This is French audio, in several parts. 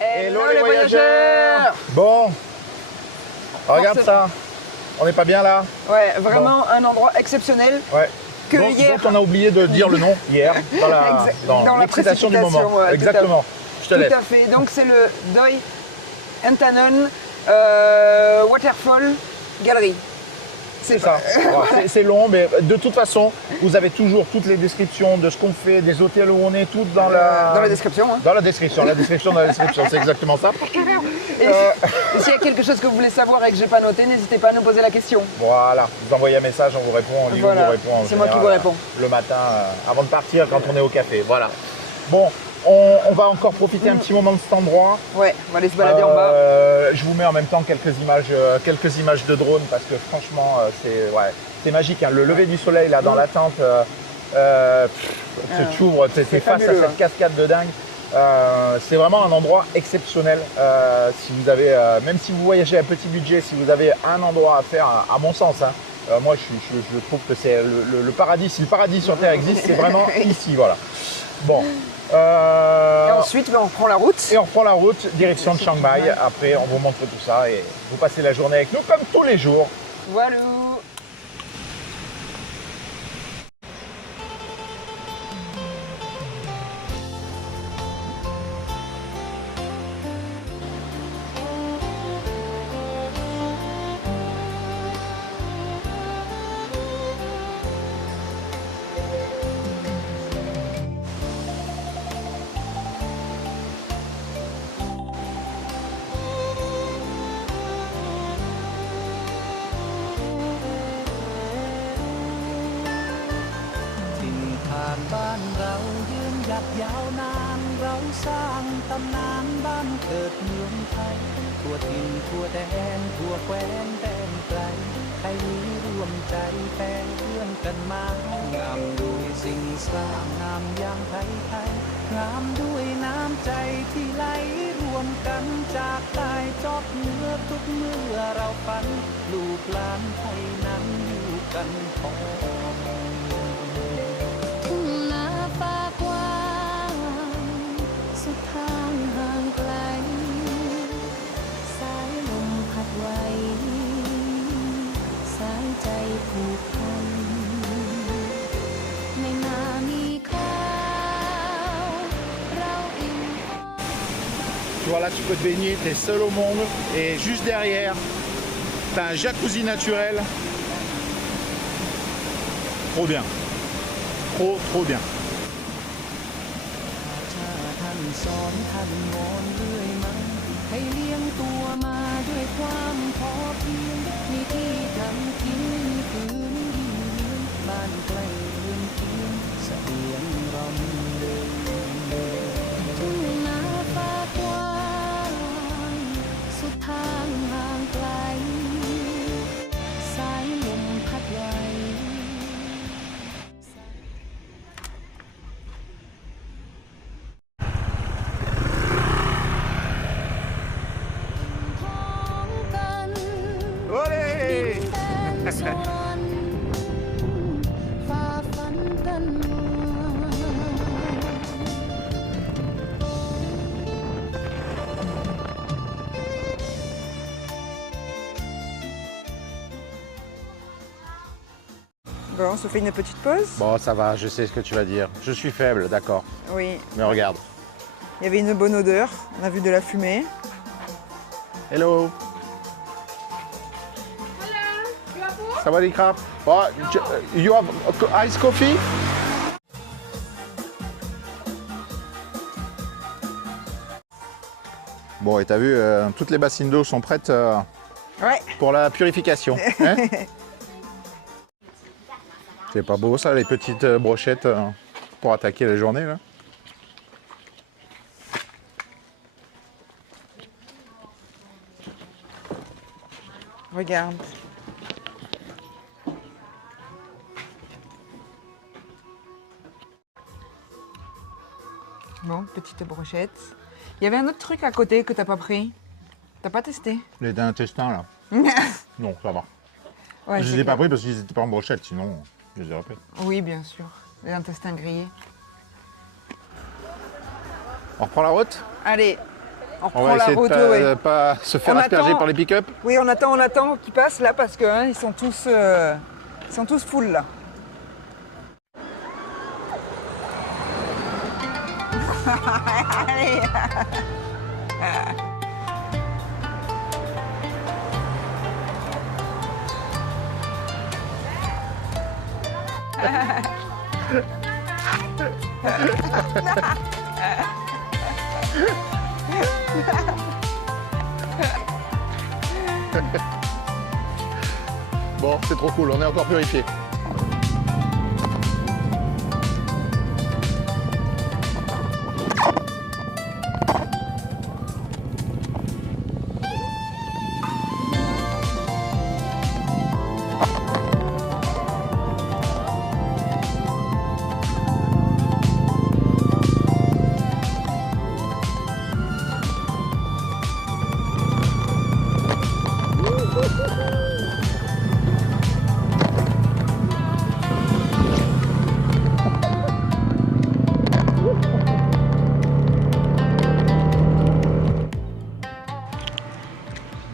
Hello les voyageurs. Bon, regarde ça, on n'est pas bien là? Ouais, vraiment un endroit exceptionnel. Ouais. Que dont, hier... dont on a oublié de dire le nom hier, dans l'excitation du moment. Ouais, exactement, je te laisse. Tout à fait, donc c'est le Doi Entanon Waterfall Gallery. C'est ça, c'est long, mais de toute façon, vous avez toujours toutes les descriptions de ce qu'on fait, des hôtels où on est, toutes dans la description. Hein. Dans la description, c'est exactement ça. Et s'il y a quelque chose que vous voulez savoir et que je n'ai pas noté, n'hésitez pas à nous poser la question. Voilà, vous envoyez un message, on vous répond, Lilou vous répond. C'est moi qui vous réponds. Le matin, avant de partir, quand on est au café, voilà. Bon, on va encore profiter un petit moment de cet endroit. Ouais, on va aller se balader en bas. Je vous mets en même temps quelques images de drone parce que franchement, c'est magique. Hein. Le lever du soleil là dans la tente, tu ouvres, tu es face à cette cascade de dingue. C'est vraiment un endroit exceptionnel. Si vous avez, même si vous voyagez à petit budget, si vous avez un endroit à faire, à mon sens, hein, moi je trouve que c'est le paradis. Si le paradis sur Terre existe, c'est vraiment ici, voilà. Bon. Et ensuite, on reprend la route. Et on reprend la route, direction de Chiang Mai. Après, on vous montre tout ça et vous passez la journée avec nous comme tous les jours. Voilà.บ้านเรายืนหยัดยาวนานเราสร้างตำนานบ้านเกิดเมืองไทยทั่วถิ่นทั่วแดนทั่วแคว้นแดนไกลใครมีร่วมใจแปลงเพื่อนกันมางามด้วยสิ่งสร้างงามอย่างไทยไทยงามด้วยน้ำใจที่ไหลรวมกันจากใต้จอดเหนือทุกเมื่อเราฝันลูกหลานไทยนั้นอยู่กันพอฟ้ากว้างสุดทางห่างไกลสายลมพัดไว้สายใจผูกพันในนามีข้าวเราอิ่ม Tu vois là, tu peux te baigner, tu es seul au monde et juste derrière, tu as un jacuzzi naturel. Trop bien. Trop bien. ท่านสอนท่านงอนเรื่อยมาให้เลี้ยงตัวมาด้วยความพอเพียงมีที่ทำกินมีพื้นดินเลี้ยงบ้านใกล้เรือนเคียงเสบียงร่ำเรือนทุ่งนาฟ้ากว้างสุดทางห่างไกลสายลมพัดไว้ Bon, on se fait une petite pause. Bon, ça va, je sais ce que tu vas dire. Je suis faible, d'accord. Oui. Mais regarde. Il y avait une bonne odeur. On a vu de la fumée. Hello. Ça va les crapes? Oh, you have iced coffee? Bon, et t'as vu, toutes les bassines d'eau sont prêtes pour la purification. Hein? C'est pas beau ça, les petites brochettes pour attaquer la journée là? Regarde. Bon, petite brochette. Il y avait un autre truc à côté que t'as pas pris. T'as pas testé? Les intestins là. Non, ça va. Ouais, je les ai pas pris parce qu'ils étaient pas en brochette, sinon je les aurais pris. Oui, bien sûr. Les intestins grillés. On reprend la route? Allez. On On reprend va la essayer route, de oui. pas se faire On asperger attend. par les pick-up. Oui, on attend qu'ils passent là parce que hein, ils sont tous full là. Allez. Bon, c'est trop cool, on est encore purifié.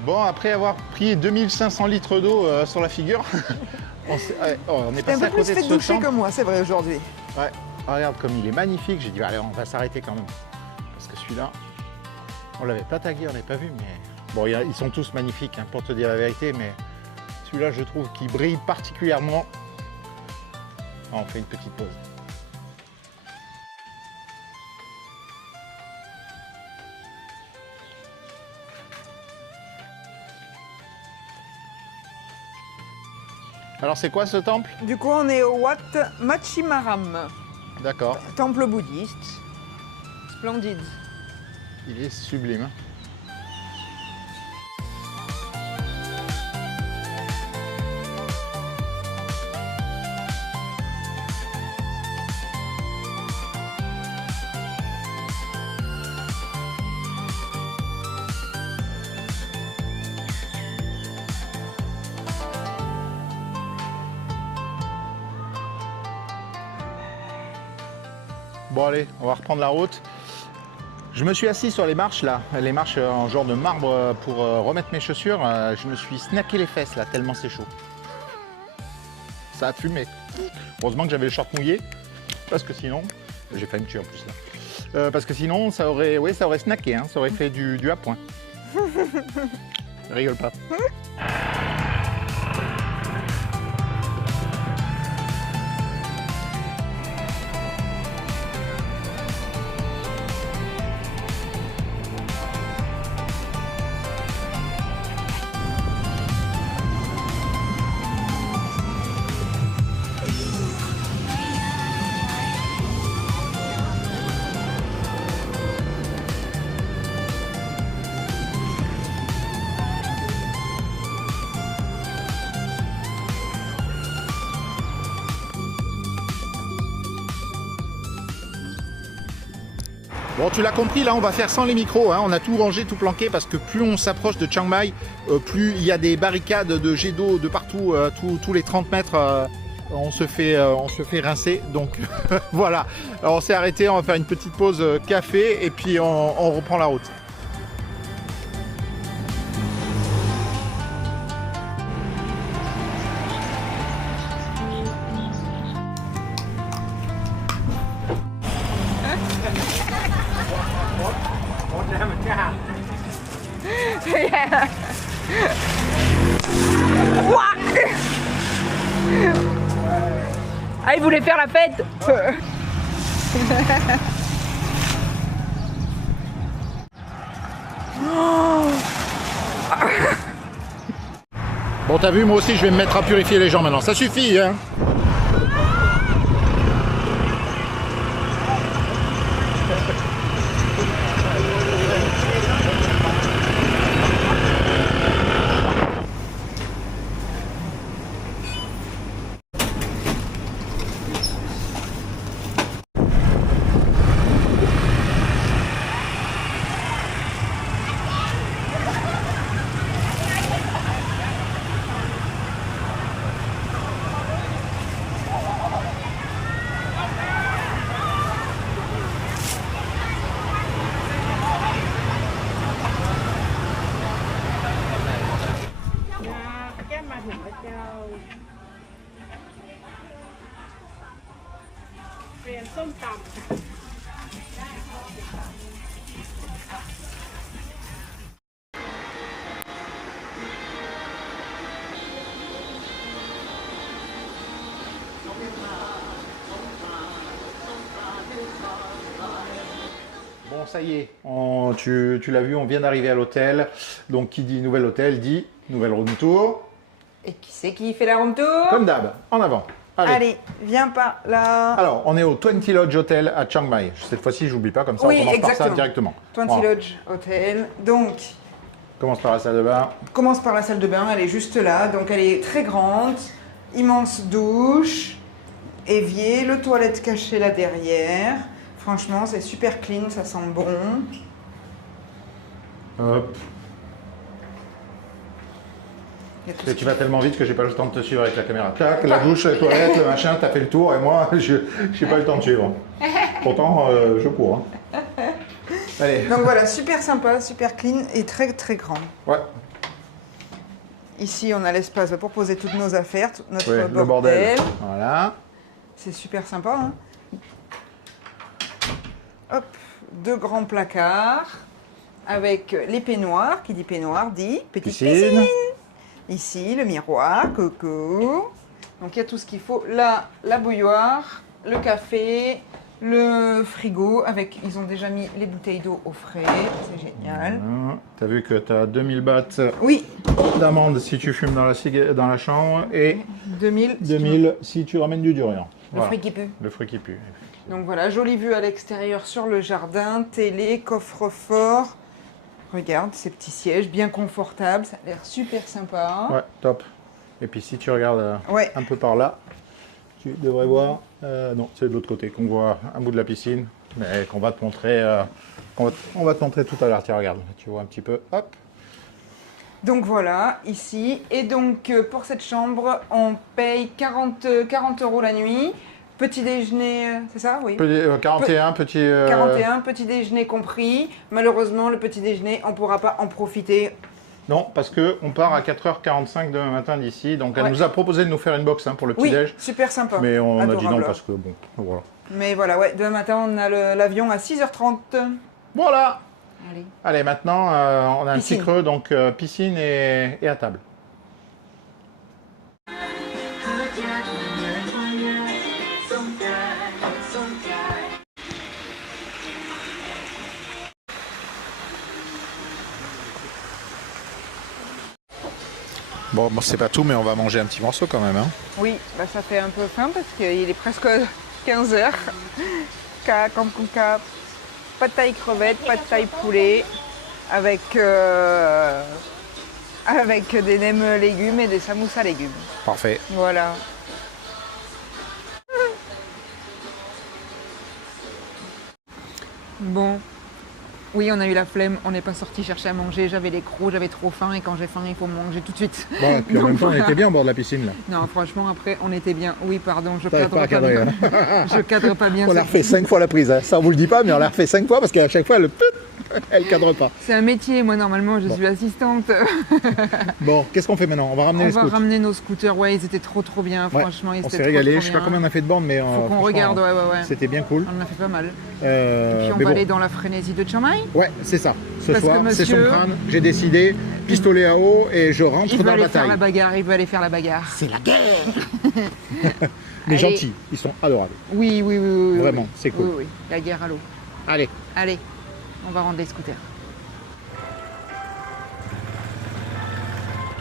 Bon, après avoir pris 2500 litres d'eau sur la figure, on est T'es un passé peu à plus côté de fait ce doucher temple. que moi, c'est vrai aujourd'hui. Ouais, regarde comme il est magnifique. J'ai dit, allez, on va s'arrêter quand même. Parce que celui-là, on l'avait pas tagué, on l'avait pas vu, mais bon, ils sont tous magnifiques, hein, pour te dire la vérité, mais celui-là, je trouve qu'il brille particulièrement. Ah, on fait une petite pause. Alors, c'est quoi ce temple? Du coup, on est au Wat Machimaram, D'accord, temple bouddhiste. Splendide. il est sublime. Bon allez, on va reprendre la route. Je me suis assis sur les marches là, les marches en genre de marbre pour remettre mes chaussures. Je me suis snacké les fesses là, tellement c'est chaud. Ça a fumé. Heureusement que j'avais le short mouillé, parce que sinon, j'ai failli me tuer en plus là. Parce que sinon, ça aurait snacké, hein, ça aurait fait du à point. Rigole pas. Bon, tu l'as compris, là on va faire sans les micros, hein. On a tout rangé, tout planqué parce que plus on s'approche de Chiang Mai, plus il y a des barricades de jets d'eau de partout, tous les 30 mètres, on se fait rincer. Donc voilà, alors, on s'est arrêté, on va faire une petite pause café et puis on reprend la route. Ah, il voulait faire la fête. Bon, t'as vu, moi aussi je vais me mettre à purifier les gens maintenant, ça suffit, hein. เรียนส้มตำค่ะ Bon, ça y est, tu l'as vu, on vient d'arriver à l'hôtel. Donc, qui dit nouvel hôtel dit nouvelle room tour. Et qui c'est qui fait la room tour? Comme d'hab, en avant. Allez. Allez, viens par là. Alors, on est au 20 Lodge Hotel à Chiang Mai. Cette fois-ci, j'oublie pas, comme ça, Oui, on commence par exactement. ça directement. 20 Voilà. Lodge Hotel. Donc, Commence par la salle de bain. commence par la salle de bain, elle est juste là. Donc, elle est très grande. Immense douche, évier, le toilette caché là derrière. Franchement, c'est super clean, ça sent bon. Hop. Il y a tout Et ce tu vas tellement vite que j'ai pas eu le temps de te suivre avec la caméra. Tac, la douche, la toilette, le machin, t'as fait le tour et moi, je n'ai pas eu le temps de suivre. Pourtant, je cours. Hein. Allez. Donc voilà, super sympa, super clean et très très grand. Ouais, Ici, on a l'espace pour poser toutes nos affaires, tout notre ouais, le bordel. Voilà. C'est super sympa. Hein. Hop, deux grands placards avec les peignoirs. Qui dit peignoir dit petite piscine. Ici, le miroir, coco. Donc il y a tout ce qu'il faut. Là, la bouilloire, le café, le frigo avec. Ils ont déjà mis les bouteilles d'eau au frais. C'est génial. Voilà. T'as vu que t'as 2000 bahts Oui, d'amende si tu fumes dans la chambre et 2000. 2000 si tu ramènes du durian. Le Voilà. fruit qui pue. Le fruit qui pue. Donc voilà, jolie vue à l'extérieur sur le jardin, télé, coffre-fort. Regarde ces petits sièges bien confortables, ça a l'air super sympa. Ouais, top. Et puis si tu regardes Ouais. un peu par là, tu devrais voir. Non, c'est de l'autre côté qu'on voit un bout de la piscine, mais qu'on va te montrer. On va te montrer tout à l'heure. Tiens, regarde, tu vois un petit peu. Hop. Donc voilà, ici. Et donc pour cette chambre, on paye 40 € la nuit. Petit déjeuner, c'est ça? Oui. 41, petit. 41, petit déjeuner compris. Malheureusement, le petit déjeuner, on ne pourra pas en profiter. Non, parce qu'on part à 4h45 demain matin d'ici. Donc elle Ouais. nous a proposé de nous faire une box pour le Oui, petit-déj. super sympa. Mais on a dit non Adorable. parce que bon, voilà. Mais voilà, ouais, demain matin, on a l'avion à 6h30. Voilà. Allez. Allez, maintenant, on a un Piscine. petit creux, donc piscine et à table. Bon, c'est pas tout, mais on va manger un petit morceau quand même. Hein. Oui, bah ça fait un peu faim parce qu'il est presque 15h. Kankunka, pas de taille crevette, pas de taille poulet, avec des nems légumes et des samoussas légumes. Parfait. Voilà. Bon. Oui, on a eu la flemme, on n'est pas sorti chercher à manger, j'avais les crocs, j'avais trop faim et quand j'ai faim, il faut manger tout de suite. Bon, et puis en Donc, même temps, on voilà. était bien au bord de la piscine là. Non, franchement, après, on était bien. Oui, pardon, je T'arrives cadre pas à pas cadrer, bien. Je cadre pas bien. On l'a refait 5 fois la prise. Hein. Ça, on vous le dit pas, mais on l'a refait 5 fois parce qu'à chaque fois, elle cadre pas. C'est un métier, moi, normalement, je Bon. suis assistante. Bon, qu'est-ce qu'on fait maintenant? On va ramener On les va scouts. ramener nos scooters, ouais, ils étaient trop bien, Ouais, franchement. Ils on étaient s'est trop, régalé. trop Je sais pas bien. combien on a fait de bornes, mais Faut qu'on franchement, regarde, ouais. c'était bien cool. On en a fait pas mal. Et puis on mais va bon. aller dans la frénésie de Chiang Mai. Ouais, c'est ça. Ce Parce soir, que c'est son monsieur- crâne. J'ai décidé, pistolet à eau et je rentre Il dans va la aller faire bataille. la bagarre, il va aller faire la bagarre. C'est la guerre. Mais Allez. gentils, ils sont adorables. Oui. Vraiment, oui. c'est cool. Oui, la guerre à l'eau. Allez. Allez, on va rendre les scooters.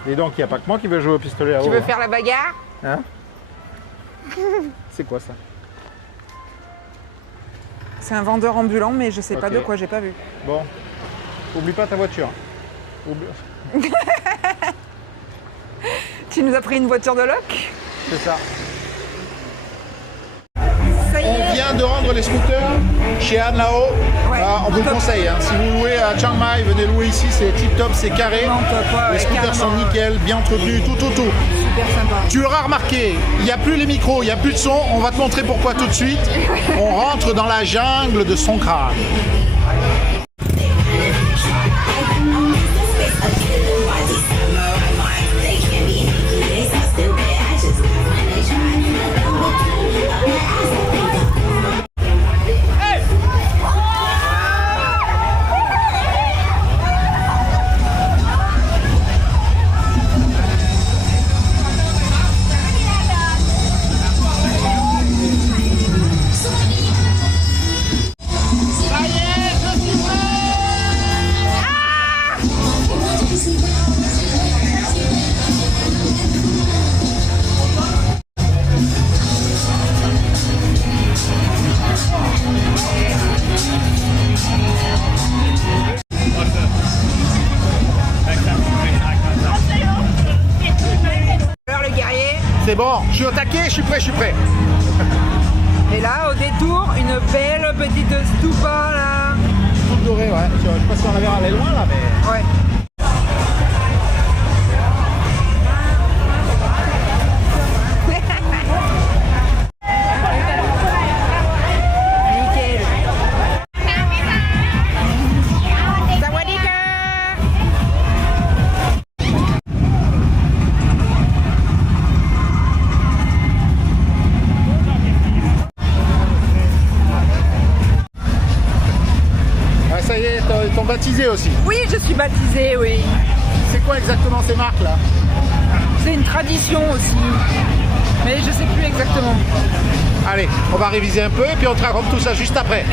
Et donc, il n'y a pas que moi qui veux jouer au pistolet à eau. Tu veux hein. faire la bagarre? Hein C'est quoi ça? C'est un vendeur ambulant, mais je sais pas Ok. de quoi, j'ai pas vu. Bon, oublie pas ta voiture. Oublie- Tu nous as pris une voiture de loc? C'est ça. Ça y On est. vient de rendre les scooters chez Anne là-haut. Ouais. On vous le conseille. Hein. Si vous louez à Chiang Mai, venez louer ici. C'est tip top, c'est carré. Non, top, ouais, Les scooters sont carrément, nickel, bien entretenus, tout. Super sympa. Tu l'auras remarqué, il n'y a plus les micros, il n'y a plus de son. On va te montrer pourquoi tout de suite. On rentre dans la jungle de Songkran. Bon, je suis au taquet, je suis prêt, Et là, au détour, une belle petite stupa là. Tout doré, ouais. Je sais pas si on la verra aller loin là, mais... Ouais. Ça y est, ils t'ont baptisé aussi. Oui, je suis baptisée, oui. C'est quoi exactement ces marques là? C'est une tradition aussi. Mais je sais plus exactement. Allez, on va réviser un peu et puis on te raconte tout ça juste après.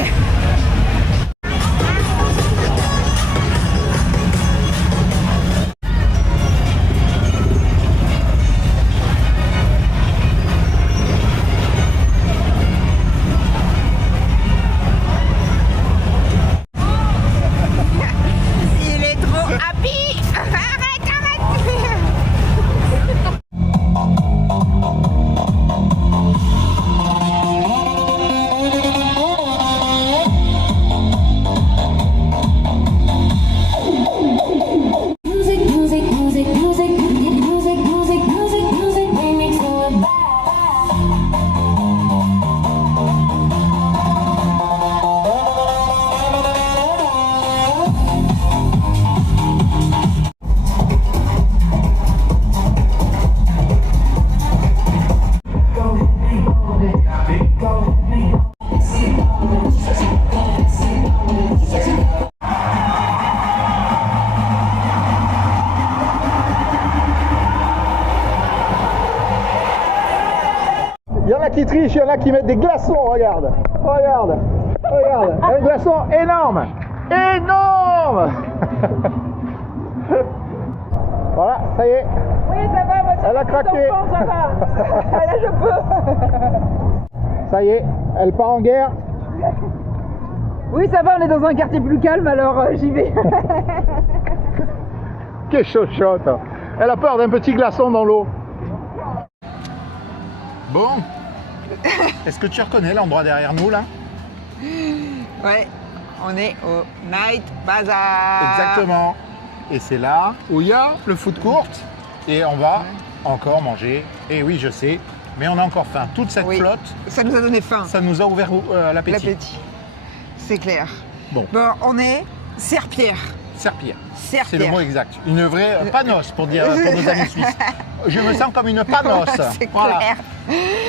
Il est trop happy. Arrête. Il y en a qui trichent, il y en a qui mettent des glaçons, regarde. Un glaçon énorme. Voilà, ça y est. Oui, ça va, moi, Elle a craqué. ça va. Là, je peux. Ça y est, elle part en guerre. Oui, ça va, on est dans un quartier plus calme, alors j'y vais. Quelle chochotte. Elle a peur d'un petit glaçon dans l'eau. Bon. Est-ce que tu reconnais l'endroit derrière nous là? Ouais, on est au Night Bazaar. Exactement. Et c'est là où il y a le food court. Et on va encore manger. Et oui, je sais, mais on a encore faim. Toute cette flotte, Ça nous a donné faim. ça nous a ouvert l'appétit. L'appétit. C'est clair. Bon, On est Serpierre. serpillère. Serpillère. C'est le mot exact. Une vraie panos pour dire pour nos amis suisses. Je me sens comme une panos. C'est Voilà. clair.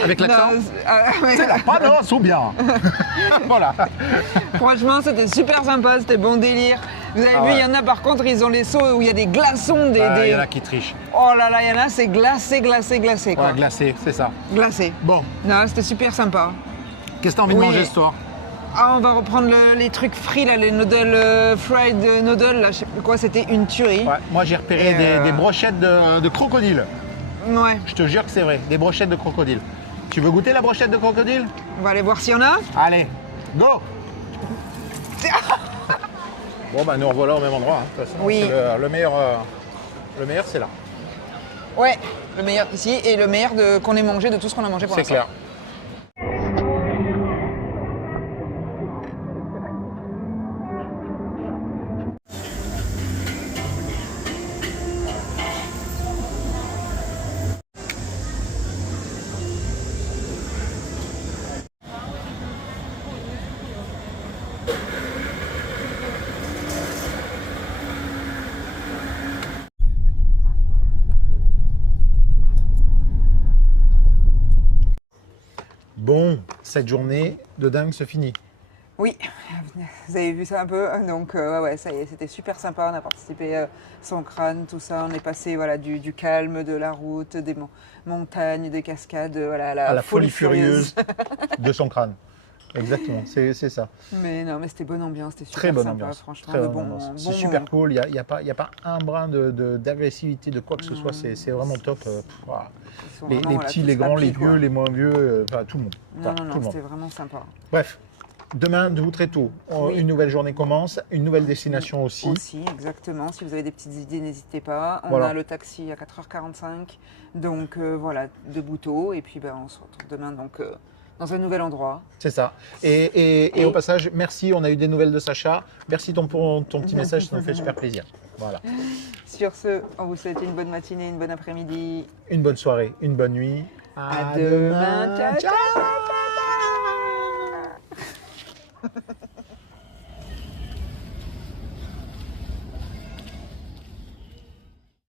Avec l'accent. Non, C'est la panos ou bien. Voilà. Franchement, c'était super sympa, c'était bon délire. Vous avez vu, il y en a par contre, ils ont les seaux où il y a des glaçons. Il y en a qui trichent. Oh là là, il y en a, c'est glacé quoi. Ouais, glacé, c'est ça. Glacé. Bon, Non, c'était super sympa. qu'est-ce que tu as envie de manger ce soir? Ah, on va reprendre les trucs frits, là, les noodles, fried noodles, là, je sais plus quoi, c'était une tuerie. Ouais, moi j'ai repéré Et des brochettes de crocodile. Ouais. Je te jure que c'est vrai, des brochettes de crocodile. Tu veux goûter la brochette de crocodile? On va aller voir s'il y en a. Allez, go. Bon bah nous revoilà au même endroit, hein. De toute façon, Oui. c'est le meilleur c'est là. Ouais, le meilleur ici et le meilleur qu'on ait mangé de tout ce qu'on a mangé pour C'est l'instant. clair. Bon, cette journée de dingue se finit. Oui, vous avez vu ça un peu, donc ouais, ça y est, c'était super sympa, on a participé sans crâne, tout ça, on est passé voilà, du calme, de la route, des montagnes, des cascades, voilà, À la folie furieuse de son crâne. Exactement, c'est ça. Mais non, mais c'était bonne ambiance, c'était super Très bonne sympa, ambiance. franchement, Très de bonne bon, ambiance. bon C'est super moment. cool, il n'y a pas un brin d'agressivité, de quoi que ce soit, c'est vraiment top. Voilà. Ils sont Les vraiment, voilà, petits, tous les grands, happy, les quoi. vieux, les moins vieux, enfin tout le monde. Non, Voilà, non, tout non, le monde. c'était vraiment sympa. Bref, Demain, vous très tôt, Oui. une nouvelle journée commence, une nouvelle destination aussi. Aussi, exactement. Si vous avez des petites idées, n'hésitez pas. On Voilà. a le taxi à 4h45. Donc voilà, de Bouteau. Et puis on se retrouve demain donc, dans un nouvel endroit. C'est ça. Et au passage, merci, on a eu des nouvelles de Sacha. Merci pour ton petit message, ça nous fait super plaisir. Voilà. Sur ce, on vous souhaite une bonne matinée, une bonne après-midi. Une bonne soirée, une bonne nuit. À demain. Ciao, ciao.